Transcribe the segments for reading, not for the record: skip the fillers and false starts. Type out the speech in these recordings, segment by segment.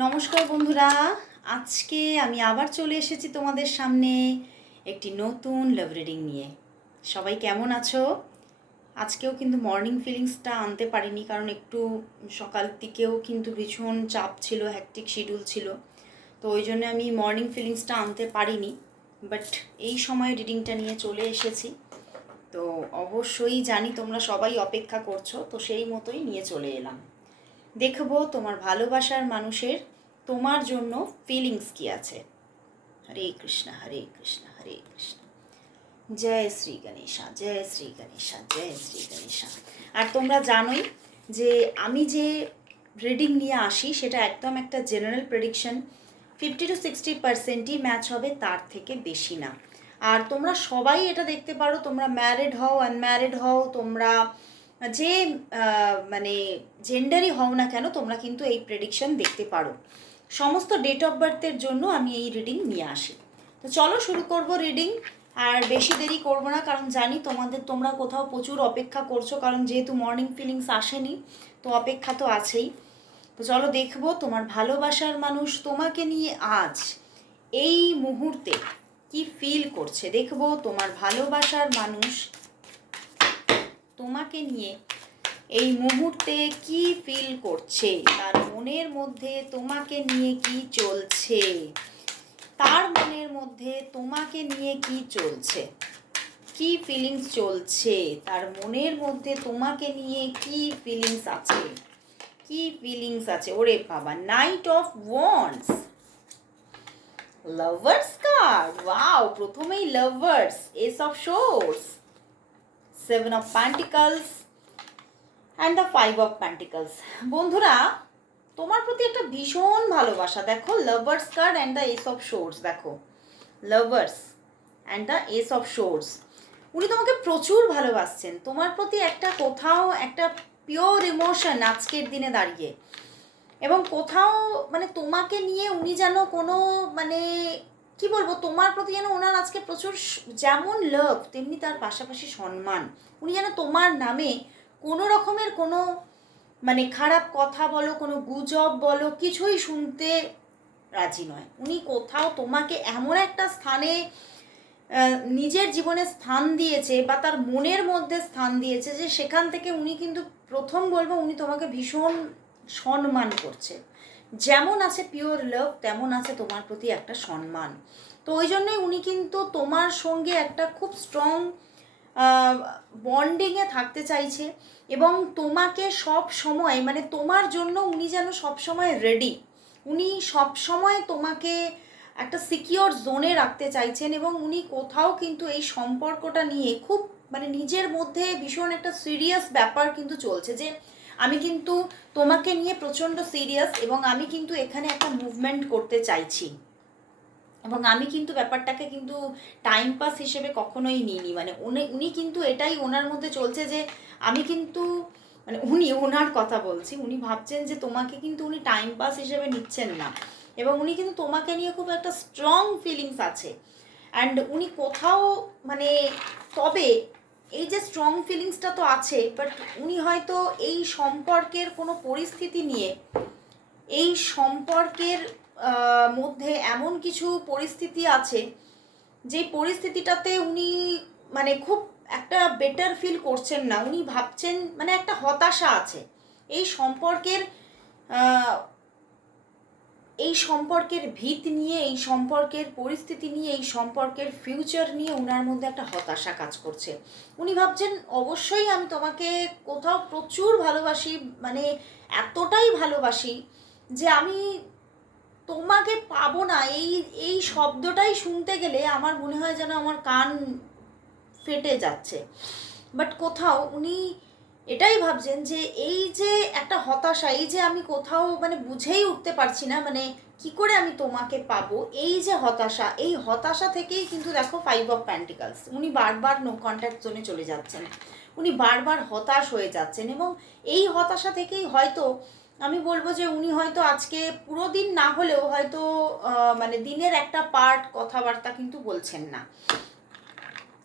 নমস্কার বন্ধুরা, আজকে আমি আবার চলে এসেছি তোমাদের সামনে একটি নতুন লাভ রিডিং নিয়ে। সবাই কেমন আছো? আজকেও কিন্তু মর্নিং ফিলিংসটা আনতে পারিনি, কারণ একটু সকাল দিকেও কিন্তু ভীষণ চাপ ছিল, হ্যাকটিক শিডিউল ছিল, তো ওই জন্য আমি মর্নিং ফিলিংসটা আনতে পারিনি। বাট এই সময় রিডিংটা নিয়ে চলে এসেছি। তো অবশ্যই জানি তোমরা সবাই অপেক্ষা করছো, তো সেই মতোই নিয়ে চলে এলাম। দেখবো তোমার ভালোবাসার মানুষের তোমার জন্য ফিলিংস কি আছে। হরে কৃষ্ণ হরে কৃষ্ণ হরে কৃষ্ণ। জয় শ্রী গণেশা, জয় শ্রী গণেশা, জয় শ্রী গণেশা। আর তোমরা জানোই যে আমি যে রিডিং নিয়ে আসি সেটা একদম একটা জেনারেল প্রেডিকশন। 50-60%ই ম্যাচ হবে, তার থেকে বেশি না। আর তোমরা সবাই এটা দেখতে পারো, তোমরা ম্যারিড হও আনম্যারিড হও, তোমরা যে মানে জেন্ডারই হও না কেন, তোমরা কিন্তু এই প্রেডিকশন দেখতে পারো। সমস্ত ডেট অফ বার্থের জন্য আমি এই রিডিং নিয়ে আসি। তো চলো শুরু করব রিডিং। আর বেশি দেরি করব না, কারণ জানি তোমরা কোথাও প্রচুর অপেক্ষা করছো, কারণ যেহেতু মর্নিং ফিলিংস আসেনি, তো অপেক্ষা তো আছেই। তো চলো দেখবো তোমার ভালোবাসার মানুষ তোমাকে নিয়ে আজ এই মুহূর্তে কি ফিল করছে। দেখবো তোমার ভালোবাসার মানুষ তোমাকে নিয়ে এই মুহূর্তে কি ফিল করছে, তার মনের মধ্যে তোমাকে নিয়ে কি চলছে, তার মনের মধ্যে তোমাকে নিয়ে কি চলছে, কি ফিলিংস চলছে, তার মনের মধ্যে তোমাকে নিয়ে কি ফিলিংস আছে, কি ফিলিংস আছে। ওরে বাবা, knight of wands, lovers card. Wow, প্রথমেই lovers, ace of swords, 7 of pentacles and the 5 of pentacles. বন্ধুরা, তোমার প্রতি একটা ভীষণ ভালোবাসা। দেখো, lovers card and the ace of swords. দেখো, lovers and the ace of swords. উনি তোমাকে প্রচুর ভালোবাসছেন, তোমার প্রতি একটা কোথাও একটা পিওর ইমোশন আজকের দিনে দাঁড়িয়ে। এবং কোথাও মানে তোমাকে নিয়ে উনি যেন কোনো মানে কি বলবো, তোমার প্রতি যেন ওনার আজকে প্রচুর যেমন লাভ, তেমনি তার পাশাপাশি সম্মান। উনি যেন তোমার নামে কোনো রকমের কোনো মানে খারাপ কথা বলো, কোনো গুজব বলো, কিছুই শুনতে রাজি নয়। উনি কোথাও তোমাকে এমন একটা স্থানে নিজের জীবনে স্থান দিয়েছে, বা তার মনের মধ্যে স্থান দিয়েছে, যে সেখান থেকে উনি কিন্তু প্রথম বলবো উনি তোমাকে ভীষণ সম্মান করছে। যেমন আছে পিওর লাভ, তেমন আছে তোমার প্রতি একটা সম্মান। তো ওই জন্যই উনি কিন্তু তোমার সঙ্গে একটা খুব স্ট্রং বন্ডিংয়ে থাকতে চাইছে। এবং তোমাকে সব সময় মানে তোমার জন্য উনি যেন সব সময় রেডি। উনি সব সময় তোমাকে একটা সিকিওর জোনে রাখতে চাইছেন। এবং উনি কোথাও কিন্তু এই সম্পর্কটা নিয়ে খুব মানে নিজের মধ্যে ভীষণ একটা সিরিয়াস ব্যাপার কিন্তু চলছে, যে আমি কিন্তু তোমাকে নিয়ে প্রচণ্ড সিরিয়াস, এবং আমি কিন্তু এখানে একটা মুভমেন্ট করতে চাইছি। এবং আমি কিন্তু ব্যাপারটাকে কিন্তু টাইম পাস হিসেবে কখনোই নিইনি। মানে উনি কিন্তু এটাই ওনার মধ্যে চলছে, যে আমি কিন্তু মানে উনি ওনার কথা বলছি, উনি ভাবছেন যে তোমাকে কিন্তু উনি টাইম পাস হিসেবে নিচ্ছেন না। এবং উনি কিন্তু তোমাকে নিয়ে খুব একটা স্ট্রং ফিলিংস আছে। অ্যান্ড উনি কোথাও মানে তবে এই যে স্ট্রং ফিলিংসটা তো আছে, বাট উনি হয়তো এই সম্পর্কের কোনো পরিস্থিতি নিয়ে, এই সম্পর্কের মধ্যে এমন কিছু পরিস্থিতি আছে, যে পরিস্থিতিটাতে উনি মানে খুব একটা বেটার ফিল করছেন না। উনি ভাবছেন মানে একটা হতাশা আছে এই সম্পর্কের, এই সম্পর্কের ভিত নিয়ে, এই সম্পর্কের পরিস্থিতি নিয়ে, এই সম্পর্কের ফিউচার নিয়ে ওনার মধ্যে একটা হতাশা কাজ করছে। উনি ভাবছেন অবশ্যই আমি তোমাকে কোথাও প্রচুর ভালোবাসি, মানে এতটাই ভালোবাসি যে আমি তোমাকে পাবো না, এই এই শব্দটাই শুনতে গেলে আমার মনে হয় যেন আমার কান ফেটে যাচ্ছে। বাট কোথাও উনি এটাই ভাবছেন যে এই যে একটা হতাশা, এই যে আমি কোথাও মানে বুঝেই উঠতে পারছি না মানে কি করে আমি তোমাকে পাবো, এই যে হতাশা, এই হতাশা থেকেই কিন্তু দেখো 5 অফ পেন্টিকলস। উনি বারবার নো কন্ট্যাক্ট জোনে চলে যাচ্ছেন, উনি বারবার হতাশ হয়ে যাচ্ছেন। এবং এই হতাশা থেকেই হয়তো আমি বলবো যে উনি হয়তো আজকে পুরো দিন না হলেও হয়তো মানে দিনের একটা পার্ট কথাবার্তা কিন্তু বলছেন না।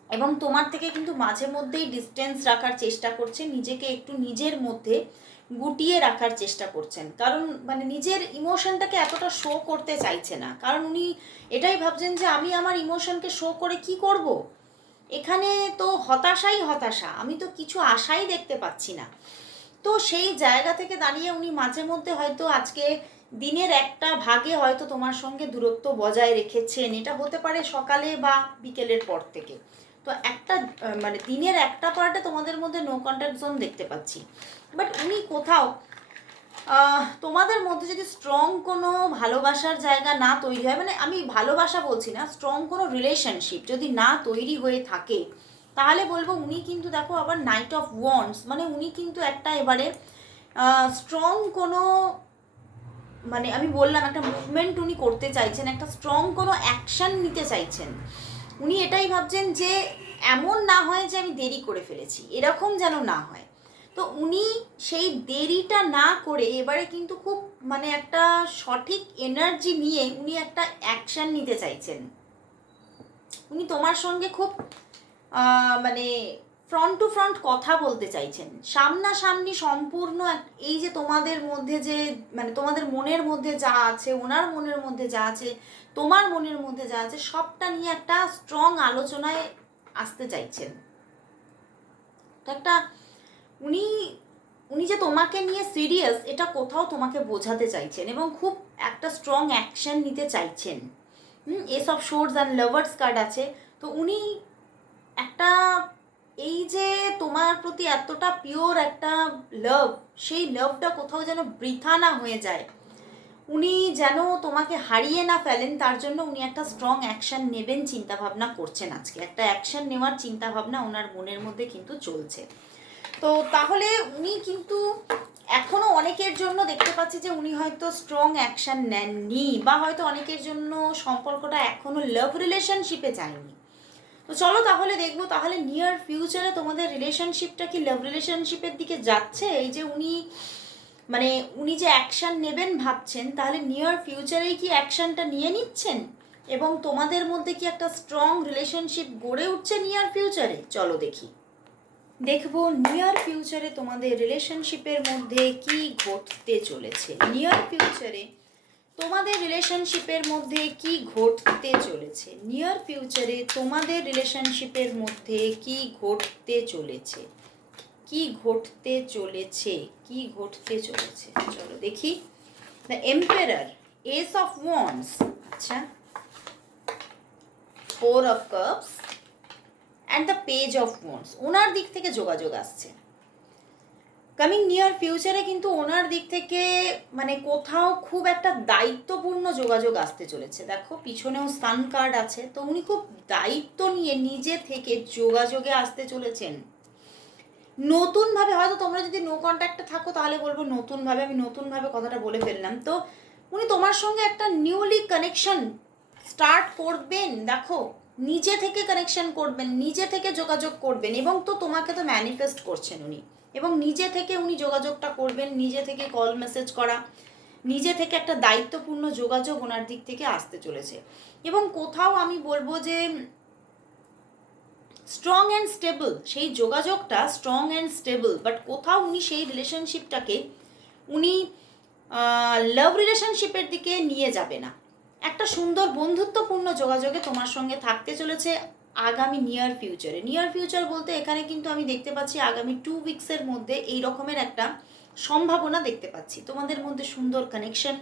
এবং তোমার থেকে কিন্তু মাঝে মধ্যেই ডিস্টেন্স রাখার চেষ্টা করছে, নিজেকে একটু নিজের মধ্যে গুটিয়ে রাখার চেষ্টা করছেন, কারণ মানে নিজের ইমোশনটাকে এতটা শো করতে চাইছে না, কারণ উনি এটাই ভাবছেন যে আমি আমার ইমোশনকে শো করে কি করব, এখানে তো হতাশাই হতাশা, আমি তো কিছু আশাই দেখতে পাচ্ছি না। তো সেই জায়গা থেকে দাঁড়িয়ে উনি মাঝে মধ্যে হয়তো আজকে দিনের একটা ভাগে হয়তো তোমার সঙ্গে দূরত্ব বজায় রেখেছেন, এটা হতে পারে সকালে বা বিকেলের পর থেকে। তো একটা মানে দিনের একটা পার্টে তোমাদের মধ্যে নো কন্ট্যাক্ট জোন দেখতে পাচ্ছি, বাট উনি কোথাও তোমাদের মধ্যে যদি স্ট্রং কোনো ভালোবাসার জায়গা না তৈরি হয়, মানে আমি ভালোবাসা বলছি না, স্ট্রং কোনো রিলেশনশিপ যদি না তৈরি হয়ে থাকে, তাহলে বলবো উনি কিন্তু দেখো আবার নাইট অফ ওয়ান্ডস, মানে উনি কিন্তু একটা এবারে স্ট্রং কোনো, মানে আমি বললাম একটা মুভমেন্ট উনি করতে চাইছেন, একটা স্ট্রং কোনো অ্যাকশন নিতে চাইছেন। উনি এটাই ভাবছেন যে এমন না হয় যে আমি দেরি করে ফেলেছি, এরকম যেন না হয়। তো উনি সেই দেরিটা না করে এবারে কিন্তু খুব মানে একটা সঠিক এনার্জি নিয়ে উনি একটা অ্যাকশন নিতে চাইছেন। উনি তোমার সঙ্গে খুব মানে ফ্রন্ট টু ফ্রন্ট কথা বলতে চাইছেন, সামনাসামনি সম্পূর্ণ এই যে তোমাদের মধ্যে যে মানে তোমাদের মনের মধ্যে যা আছে, ওনার মনের মধ্যে যা আছে, তোমার মনের মধ্যে যা আছে, সবটা নিয়ে একটা স্ট্রং আলোচনায় আসতে চাইছেন। তো একটা উনি উনি যে তোমাকে নিয়ে সিরিয়াস, এটা কোথাও তোমাকে বোঝাতে চাইছেন এবং খুব একটা স্ট্রং অ্যাকশন নিতে চাইছেন। এসব শোর্স অ্যান্ড লাভার্স কার্ড আছে। তো উনি একটা এই যে তোমার প্রতি এতটা পিওর একটা লাভ, সেই লাভটা কোথাও যেন বৃথা না হয়ে যায়, উনি যেন তোমাকে হারিয়ে না ফেলেন, তার জন্য উনি একটা স্ট্রং অ্যাকশন নেবেন চিন্তাভাবনা করছেন। আজকে একটা অ্যাকশন নেওয়ার চিন্তাভাবনা ওনার মনের মধ্যে কিন্তু চলছে। তো তাহলে উনি কিন্তু এখনও অনেকের জন্য দেখতে পাচ্ছি যে উনি হয়তো স্ট্রং অ্যাকশন নেননি, বা হয়তো অনেকের জন্য সম্পর্কটা এখনও লাভ রিলেশনশিপে যায়নি। তো চলো তাহলে দেখবো, তাহলে নিয়ার ফিউচারে তোমাদের রিলেশনশিপটা কি লাভ রিলেশনশিপের দিকে যাচ্ছে? এই যে উনি মানে উনি যে অ্যাকশন নেবেন ভাবছেন, তাহলে নিয়ার ফিউচারেই কি অ্যাকশনটা নিয়ে নিচ্ছেন এবং তোমাদের মধ্যে কি একটা স্ট্রং রিলেশনশিপ গড়ে উঠছে নিয়ার ফিউচারে? চলো দেখি, দেখবো নিয়ার ফিউচারে তোমাদের রিলেশনশিপের মধ্যে কি ঘটতে চলেছে। নিয়ার ফিউচারে তোমাদের রিলেশনশিপের মধ্যে কি ঘটতে চলেছে, নিয়ার ফিউচারে তোমাদের রিলেশনশিপের মধ্যে কি ঘটতে চলেছে, কি ঘটতে চলেছে, কি ঘটতে চলেছে, চলো দেখি। The emperor, ace of wands, আচ্ছা, four of cups and the page of wands. ওনার দিক থেকে যোগাযোগ আসছে কামিং নিয়ার ফিউচারে, কিন্তু ওনার দিক থেকে মানে কোথাও খুব একটা দায়িত্বপূর্ণ যোগাযোগ আসতে চলেছে। দেখো পিছনেও সান কার্ড আছে, তো উনি খুব দায়িত্ব নিয়ে নিজে থেকে যোগাযোগে আসতে চলেছেন নতুনভাবে। হয়তো তোমরা যদি নো কন্ট্যাক্টে থাকো তাহলে বলবো নতুনভাবে, আমি নতুনভাবে কথাটা বলে ফেললাম। তো উনি তোমার সঙ্গে একটা নিউলি কানেকশন স্টার্ট করবেন। দেখো নিজে থেকে কানেকশন করবেন, নিজে থেকে যোগাযোগ করবেন, এবং তো তোমাকে তো ম্যানিফেস্ট করছেন উনি, এবং নিজে থেকে উনি যোগাযোগটা করবেন, নিজে থেকে কল মেসেজ করা, নিজে থেকে একটা দায়িত্বপূর্ণ যোগাযোগ ওনার দিক থেকে আসতে চলেছে। এবং কোথাও আমি বলবো যে স্ট্রং অ্যান্ড স্টেবল, সেই যোগাযোগটা স্ট্রং অ্যান্ড স্টেবল, বাট কোথাও উনি সেই রিলেশনশিপটাকে উনি লাভ রিলেশনশিপের দিকে নিয়ে যাবে না। একটা সুন্দর বন্ধুত্বপূর্ণ যোগাযোগে তোমার সঙ্গে থাকতে চলেছে আগামী নিয়ার ফিউচারে। নিয়ার ফিউচার বলতে এখানে কিন্তু আমি দেখতে পাচ্ছি আগামী 2 উইকসের মধ্যে এই রকমের একটা সম্ভাবনা দেখতে পাচ্ছি। তোমাদের মধ্যে সুন্দর কানেকশন,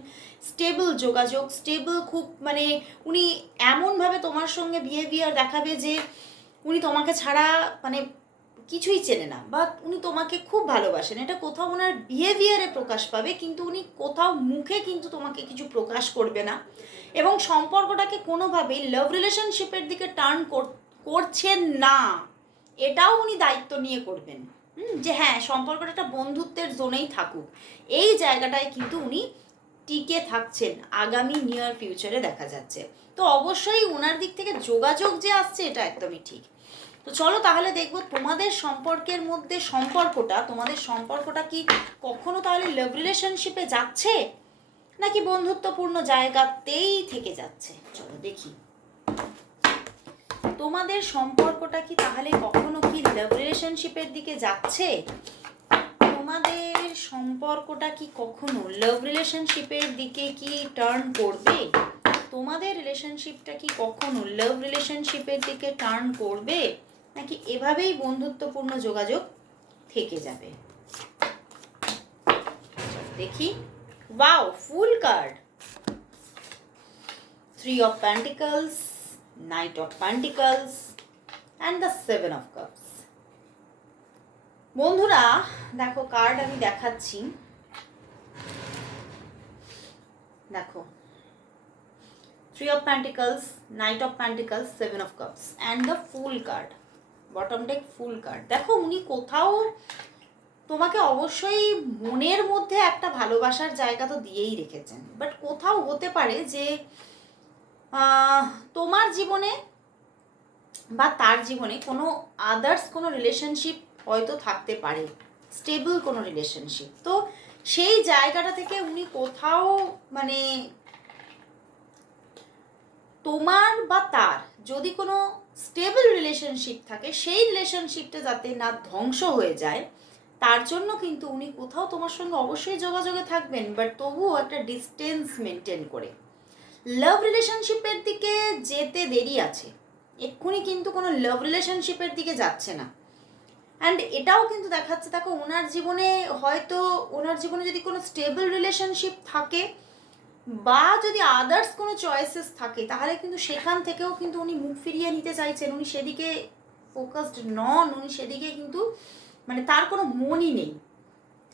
স্টেবল যোগাযোগ, স্টেবল খুব মানে উনি এমনভাবে তোমার সঙ্গে বিহেভিয়ার দেখাবে যে উনি তোমাকে ছাড়া মানে কিছুই চেনে না, বা উনি তোমাকে খুব ভালোবাসেন, এটা কোথাও ওনার বিহেভিয়ারে প্রকাশ পাবে, কিন্তু উনি কোথাও মুখে কিন্তু তোমাকে কিছু প্রকাশ করবে না। এবং সম্পর্কটাকে কোনোভাবেই লাভ রিলেশনশিপের দিকে টার্ন করছেন না, এটাও উনি দায়িত্ব নিয়ে করবেন। যে হ্যাঁ সম্পর্কটা একটা বন্ধুত্বের জোনেই থাকুক, এই জায়গাটায় কিন্তু উনি টিকে থাকছেন আগামী নিয়ার ফিউচারে দেখা যাচ্ছে। তো অবশ্যই ওনার দিক থেকে যোগাযোগ যে আসছে এটা একদমই ঠিক। তো চলো তাহলে দেখবো তোমাদের সম্পর্কের মধ্যে তোমাদের সম্পর্কটা কি কখনো তাহলে লাভ রিলেশনশিপে যাচ্ছে নাকি বন্ধুত্বপূর্ণ জায়গাতেই থেকে যাচ্ছে। চলো দেখি তোমাদের সম্পর্কটা কি তাহলে কখনো কি লাভ রিলেশনশিপের দিকে যাচ্ছে, তোমাদের সম্পর্কটা কি কখনো লাভ রিলেশনশিপের দিকে কি টার্ন করবে? তোমাদের রিলেশনশিপটা কি কখনো লাভ রিলেশনশিপের দিকে টার্ন করবে, নাকি এভাবেই বন্ধুত্বপূর্ণ যোগাযোগ থেকে যাবে? দেখি। Wow, fool card, 3 of Pentacles, Knight of Pentacles and the 7 of Cups. বন্ধুরা দেখো, কার্ড আমি দেখাচ্ছি, দেখো 3 of Pentacles, Knight of Pentacles, 7 of Cups and the Fool card, bottom deck Fool card. দেখো উনি কোথাও তোমাকে অবশ্যই মনের মধ্যে একটা ভালোবাসার জায়গা তো দিয়েই রেখেছেন, বাট কোথাও হতে পারে যে তোমার জীবনে বা তার জীবনে কোনো আদার্স কোনো রিলেশনশিপ হয়তো থাকতে পারে, স্টেবল কোনো রিলেশনশিপ। তো সেই জায়গাটা থেকে উনি কোথাও মানে তোমার বা তার যদি কোনো স্টেবল রিলেশনশিপ থাকে, সেই রিলেশনশিপটা যাতে না ধ্বংস হয়ে যায় তার জন্য কিন্তু উনি কোথাও তোমার সঙ্গে অবশ্যই যোগাযোগে থাকবেন, বাট তবুও একটা ডিস্টেন্স মেনটেন করে। লাভ রিলেশনশিপের দিকে যেতে দেরি আছে, এক্ষুনি কিন্তু কোনো লাভ রিলেশনশিপের দিকে যাচ্ছে না। অ্যান্ড এটাও কিন্তু দেখাচ্ছে, দেখো ওনার জীবনে হয়তো ওনার জীবনে যদি কোনো স্টেবল রিলেশনশিপ থাকে বা যদি আদার্স কোনো চয়েসেস থাকে, তাহলে কিন্তু সেখান থেকেও কিন্তু উনি মুখ ফিরিয়ে নিতে চাইছেন। উনি সেদিকে ফোকাসড নন, উনি সেদিকে কিন্তু মানে তার কোনো মনই নেই।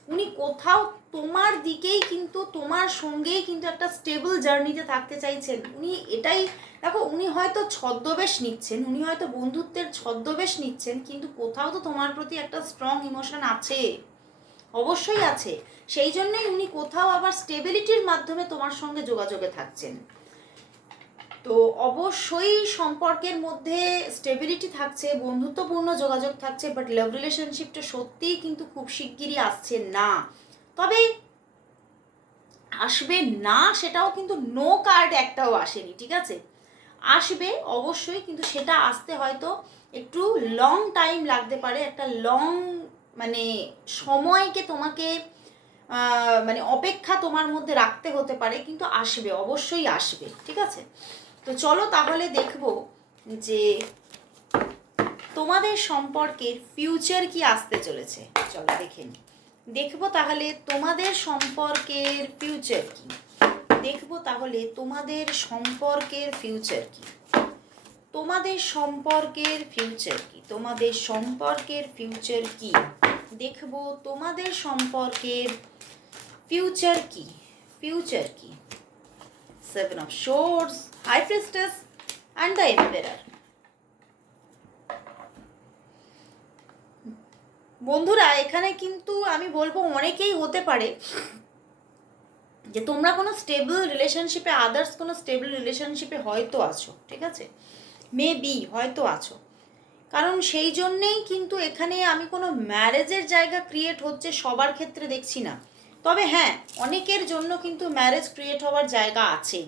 উনি কোথাও তোমার দিকেই কিন্তু তোমার সঙ্গেই কিন্তু একটা স্টেবল জার্নিতে থাকতে চাইছেন। উনি এটাই দেখো, উনি হয়তো ছদ্মবেশ নিচ্ছেন, উনি হয়তো বন্ধুত্বের ছদ্মবেশ নিচ্ছেন, কিন্তু কোথাও তো তোমার প্রতি একটা স্ট্রং ইমোশন আছে, অবশ্যই আছে। সেই জন্যই উনি কোথাও আবার স্টেবিলিটির মাধ্যমে তোমার সঙ্গে যোগাযোগে থাকছেন। তো অবশ্যই সম্পর্কের মধ্যে স্টেবিলিটি থাকছে, বন্ধুত্বপূর্ণ যোগাযোগ থাকছে, বাট লাভ রিলেশনশিপটা সত্যিই কিন্তু খুব শিগগিরই আসছে না। তবে আসবে না সেটাও কিন্তু নো কার্ড একটাও আসেনি, ঠিক আছে? আসবে অবশ্যই, কিন্তু সেটা আসতে হয়তো একটু লং টাইম লাগতে পারে, একটা লং মানে সময়কে তোমাকে মানে অপেক্ষা তোমার মধ্যে রাখতে হতে পারে, কিন্তু আসবে, অবশ্যই আসবে, ঠিক আছে? তো চলো তাহলে দেখব যে তোমাদের সম্পর্কের ফিউচার কি আসতে চলেছে। চলো দেখে নিই। দেখবো তাহলে তোমাদের সম্পর্কের ফিউচার কি, দেখবো তাহলে তোমাদের সম্পর্কের ফিউচার কি, তোমাদের সম্পর্কের ফিউচার কি, তোমাদের সম্পর্কের ফিউচার কি, দেখবো তোমাদের সম্পর্কের ফিউচার কি, ফিউচার কি। 7 of Swords, High Priestess and the Emperor. বন্ধুরা এখানে কিন্তু আমি বলবো অনেকেই হতে পারে যে তোমরা কোনো স্টেবল রিলেশনশিপে, আদার্স কোনো স্টেবল রিলেশনশিপে হয়তো আছো, ঠিক আছে? মেবি হয়তো আছো, কারণ সেই জন্যেই কিন্তু এখানে আমি কোনো ম্যারেজের জায়গা ক্রিয়েট হচ্ছে সবার ক্ষেত্রে দেখছি না। তবে হ্যাঁ, অনেকের জন্য কিন্তু ম্যারেজ ক্রিয়েট হওয়ার জায়গা আছে,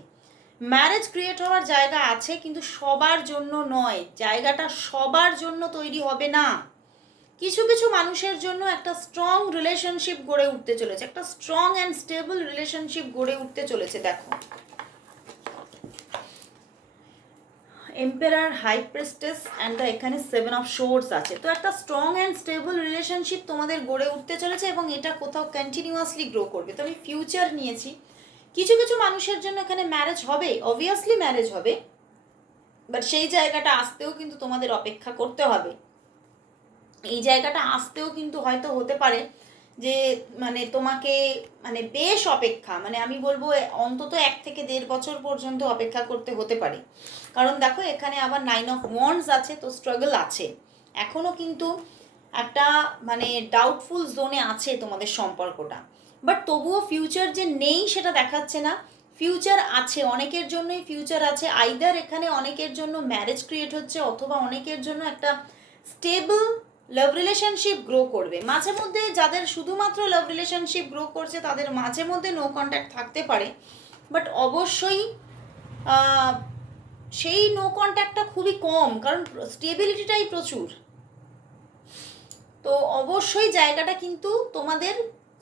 ম্যারেজ ক্রিয়েট হওয়ার জায়গা আছে, কিন্তু সবার জন্য নয়, জায়গাটা সবার জন্য তৈরি হবে না। কিছু কিছু মানুষের জন্য একটা স্ট্রং রিলেশনশিপ গড়ে উঠতে চলেছে, একটা স্ট্রং অ্যান্ড স্টেবল রিলেশনশিপ গড়ে উঠতে চলেছে। দেখো emperor, high priestess and the এখানে 7 অফ সোর্স আছে। তো একটা স্ট্রং অ্যান্ড স্টেবল রিলেশনশিপ তোমাদের গড়ে উঠতে চলেছে এবং এটা কোথাও কন্টিনিউয়াসলি গ্রো করবে। তো আমি ফিউচার নিয়েছি। কিছু কিছু মানুষের জন্য এখানে ম্যারেজ হবে, অবভিয়াসলি ম্যারেজ হবে, বাট সেই জায়গাটা আসতেও কিন্তু তোমাদের অপেক্ষা করতে হবে। এই জায়গাটা আসতেও কিন্তু হয়তো হতে পারে যে মানে তোমাকে মানে বেশ অপেক্ষা, মানে আমি বলবো অন্তত 1 থেকে 1.5 বছর পর্যন্ত অপেক্ষা করতে হতে পারে। কারণ দেখো এখানে আবার 9 অফ ওয়ান্ডস আছে, তো স্ট্রাগল আছে, এখনও কিন্তু একটা মানে ডাউটফুল জোনে আছে তোমাদের সম্পর্কটা, বাট তবুও ফিউচার যে নেই সেটা দেখাচ্ছে না, ফিউচার আছে, অনেকের জন্যই ফিউচার আছে। আইদার এখানে অনেকের জন্য ম্যারেজ ক্রিয়েট হচ্ছে, অথবা অনেকের জন্য একটা স্টেবল লাভ রিলেশনশিপ গ্রো করবে। মাঝে মধ্যে যাদের শুধুমাত্র লাভ রিলেশনশিপ গ্রো করছে তাদের মাঝে মধ্যে নো কন্ট্যাক্ট থাকতে পারে, বাট অবশ্যই সেই নো কন্ট্যাক্টটা খুবই কম, কারণ স্টেবিলিটিটাই প্রচুর। তো অবশ্যই জায়গাটা কিন্তু তোমাদের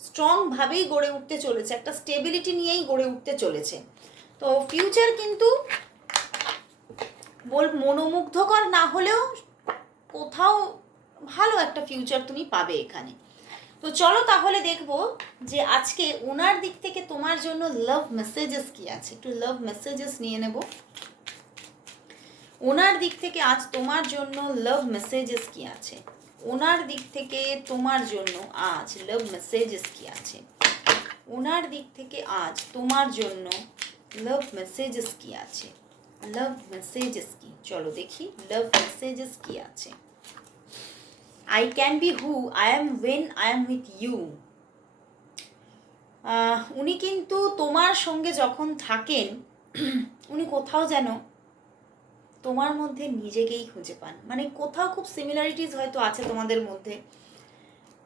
স্ট্রংভাবেই গড়ে উঠতে চলেছে, একটা স্টেবিলিটি নিয়েই গড়ে উঠতে চলেছে। তো ফিউচার কিন্তু মনোমুগ্ধকর না হলেও কোথাও ভালো একটা ফিউচার তুমি পাবে এখানে। তো চলো তাহলে দেখবো যে আজকে ওনার দিক থেকে তোমার জন্য লাভ মেসেজেস কি আছে। একটু লাভ মেসেজেস নিয়ে নেব। ওনার দিক থেকে আজ তোমার জন্য লাভ মেসেজেস কি আছে, ওনার দিক থেকে তোমার জন্য আজ লাভ মেসেজেস কি আছে, ওনার দিক থেকে আজ তোমার জন্য লাভ মেসেজেস কি আছে, লাভ মেসেজেস কি, চলো দেখি লাভ মেসেজেস কি আছে। I can be who I am when I am with you. উনি কিন্তু তোমার সঙ্গে যখন থাকেন উনি কোথাও যেন তোমার মধ্যে নিজেকেই খুঁজে পান, মানে কোথাও খুব সিমিলারিটিস হয়তো আছে তোমাদের মধ্যে,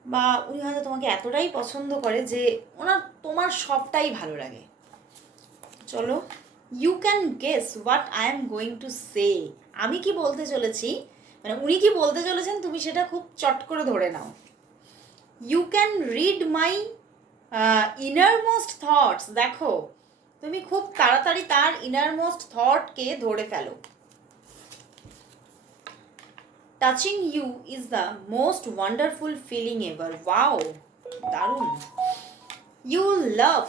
বা উনি হয়তো তোমাকে এতটাই পছন্দ করে যে ওনার তোমার সবটাই ভালো লাগে। চলো, you can guess what I am going to say. আমি কি বলতে চলেছি, মানে উনি কি বলতে চলেছেন তুমি সেটা খুব চট করে ধরে নাও। You can read my innermost thoughts. দেখো তুমি খুব তাড়াতাড়ি তার ইনারমোস্ট থটকে ধরে ফেলো। Touching you is the most wonderful feeling ever. Wow, দারুণ। You love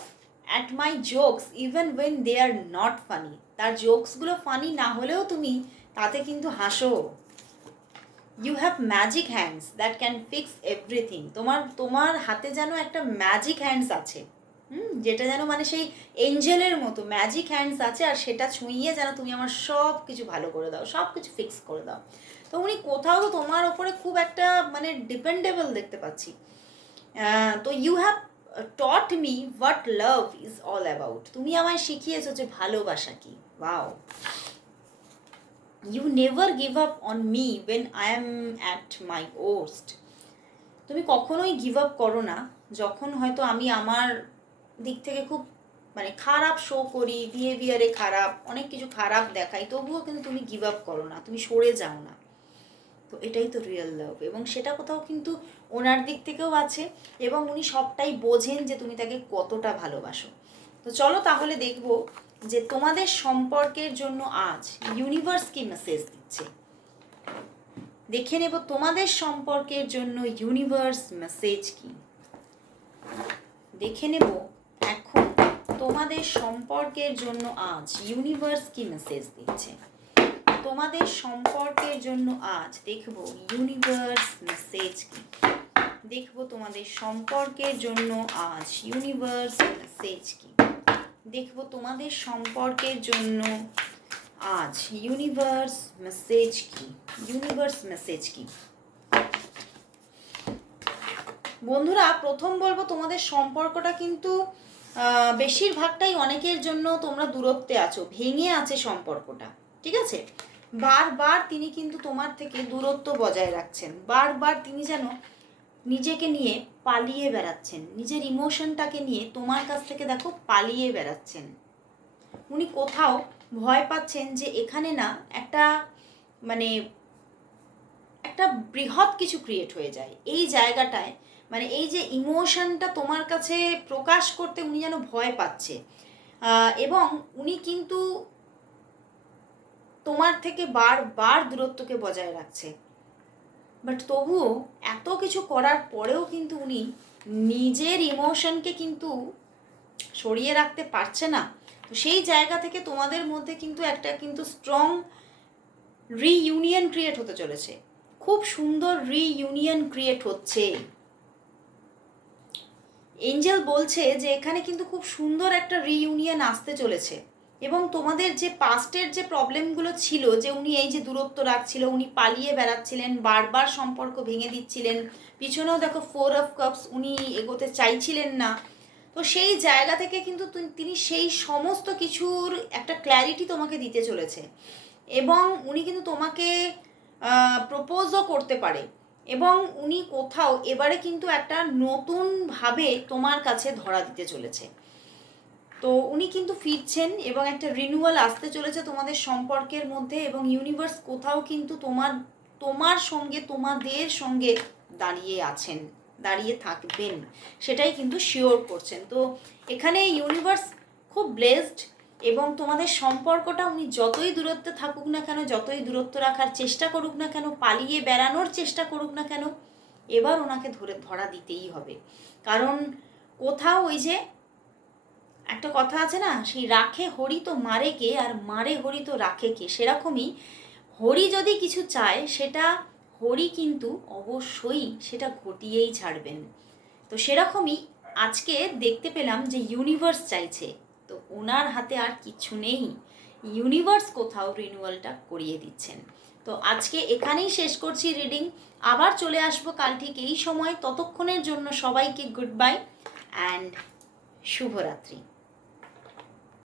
at my jokes even when they are not funny. তার জোকসগুলো ফানি না হলেও তুমি তাতে কিন্তু হাসো। You have magic hands that can fix everything. তোমার হাতে যেন একটা ম্যাজিক হ্যান্ডস আছে, যেটা যেন মানে সেই এঞ্জেলের মতো ম্যাজিক হ্যান্ডস আছে, আর সেটা ছুঁইয়ে যেন তুমি আমার সব কিছু ভালো করে দাও, সব কিছু ফিক্স করে দাও। তো উনি কোথাও তো তোমার ওপরে খুব একটা মানে ডিপেন্ডেবল দেখতে পাচ্ছি। তো you have taught me what love is all about. তুমি আমায় শিখিয়েছো যে ভালোবাসা কি। Wow. You never give up on me when I am at my worst. তুমি কখনোই গিভ আপ করো না যখন হয়তো আমি আমার দিক থেকে খুব মানে খারাপ শো করি, বিহেভিয়ারে খারাপ, অনেক কিছু খারাপ দেখাই, তবুও কিন্তু তুমি গিভ আপ করো না, তুমি সরে যাও না। তো এটাই তো রিয়েল লাভ, এবং সেটা কোথাও কিন্তু ওনার দিক থেকেও আছে, এবং উনি সবটাই বোঝেন যে তুমি তাকে কতটা ভালোবাসো। তো চলো তাহলে দেখবো যে তোমাদের সম্পর্কের জন্য আজ ইউনিভার্স কি মেসেজ দিচ্ছে। দেখে নেব তোমাদের সম্পর্কের জন্য ইউনিভার্স মেসেজ কি। দেখে নেব এখন তোমাদের সম্পর্কের জন্য আজ ইউনিভার্স কি মেসেজ দিচ্ছে। তোমাদের সম্পর্কের জন্য আজ দেখব ইউনিভার্স মেসেজ কি। দেখব তোমাদের সম্পর্কের জন্য আজ ইউনিভার্স মেসেজ কি। দেখব তোমাদের সম্পর্কের জন্য আজ ইউনিভার্স মেসেজ কি। ইউনিভার্স মেসেজ কি। বন্ধুরা, প্রথম বলবো তোমাদের সম্পর্কটা কিন্তু বেশিরভাগটাই অনেকের জন্য তোমরা দূরত্বে আছো, ভেঙে আছে সম্পর্কটা, ঠিক আছে। বারবার তিনি কিন্তু তোমার থেকে দূরত্ব বজায় রাখছেন, বারবার তিনি যেন নিজেকে নিয়ে পালিয়ে বেড়াচ্ছেন, নিজের ইমোশনটাকে নিয়ে তোমার কাছ থেকে দেখো পালিয়ে বেড়াচ্ছেন। উনি কোথাও ভয় পাচ্ছেন যে এখানে না একটা মানে একটা বৃহৎ কিছু ক্রিয়েট হয়ে যায় এই জায়গাটায়, মানে এই যে ইমোশনটা তোমার কাছে প্রকাশ করতে উনি যেন ভয় পাচ্ছে, এবং উনি কিন্তু তোমার থেকে বারবার দূরত্বকে বজায় রাখছে। বাট তবুও এত কিছু করার পরেও কিন্তু উনি নিজের ইমোশনকে কিন্তু সরিয়ে রাখতে পারছে না। তো সেই জায়গা থেকে তোমাদের মধ্যে কিন্তু একটা কিন্তু স্ট্রং রিইউনিয়ন ক্রিয়েট হতে চলেছে, খুব সুন্দর রিইউনিয়ন ক্রিয়েট হচ্ছে। এঞ্জেল বলছে যে এখানে কিন্তু খুব সুন্দর একটা রিইউনিয়ন আসতে চলেছে, এবং তোমাদের যে পাস্টের যে প্রবলেমগুলো ছিল, যে উনি এই যে দূরত্ব রাখছিল, উনি পালিয়ে বেড়াচ্ছিলেন, বারবার সম্পর্ক ভেঙে দিচ্ছিলেন, পিছনেও দেখো 4 অফ কাপস, উনি এগোতে চাইছিলেন না। তো সেই জায়গা থেকে কিন্তু তিনি সেই সমস্ত কিছুর একটা ক্ল্যারিটি তোমাকে দিতে চলেছে, এবং উনি কিন্তু তোমাকে প্রপোজও করতে পারে, এবং উনি কোথাও এবারে কিন্তু একটা নতুনভাবে তোমার কাছে ধরা দিতে চলেছে। তো উনি কিন্তু ফিরছেন, এবং একটা রিনিউয়াল আসতে চলেছে তোমাদের সম্পর্কের মধ্যে, এবং ইউনিভার্স কোথাও কিন্তু তোমার সঙ্গে তোমাদের সঙ্গে দাঁড়িয়ে আছেন, দাঁড়িয়ে থাকবেন, সেটাই কিন্তু শিওর করছেন। তো এখানে ইউনিভার্স খুব ব্লেসড, এবং তোমাদের সম্পর্কটা উনি যতই দূরত্বে থাকুক না কেন, যতই দূরত্ব রাখার চেষ্টা করুক না কেন, পালিয়ে বেড়ানোর চেষ্টা করুক না কেন, এবার ওনাকে ধরা দিতেই হবে। কারণ কোথাও ওই যে একটা কথা আছে না, সেই রাখে হরি তো মারে কে, আর মারে হরি তো রাখে কে, সেরকমই হরি যদি কিছু চায় সেটা হরি কিন্তু অবশ্যই সেটা ঘটিয়েই ছাড়বেন। তো সেরকমই আজকে দেখতে পেলাম যে ইউনিভার্স চাইছে, তো ওনার হাতে আর কিছু নেই, ইউনিভার্স কোথাও রিনিউয়ালটা করিয়ে দিচ্ছেন। তো আজকে এখানেই শেষ করছি রিডিং, আবার চলে আসবো কাল ঠিক এই সময়। ততক্ষণের জন্য সবাইকে গুড বাই অ্যান্ড শুভরাত্রি।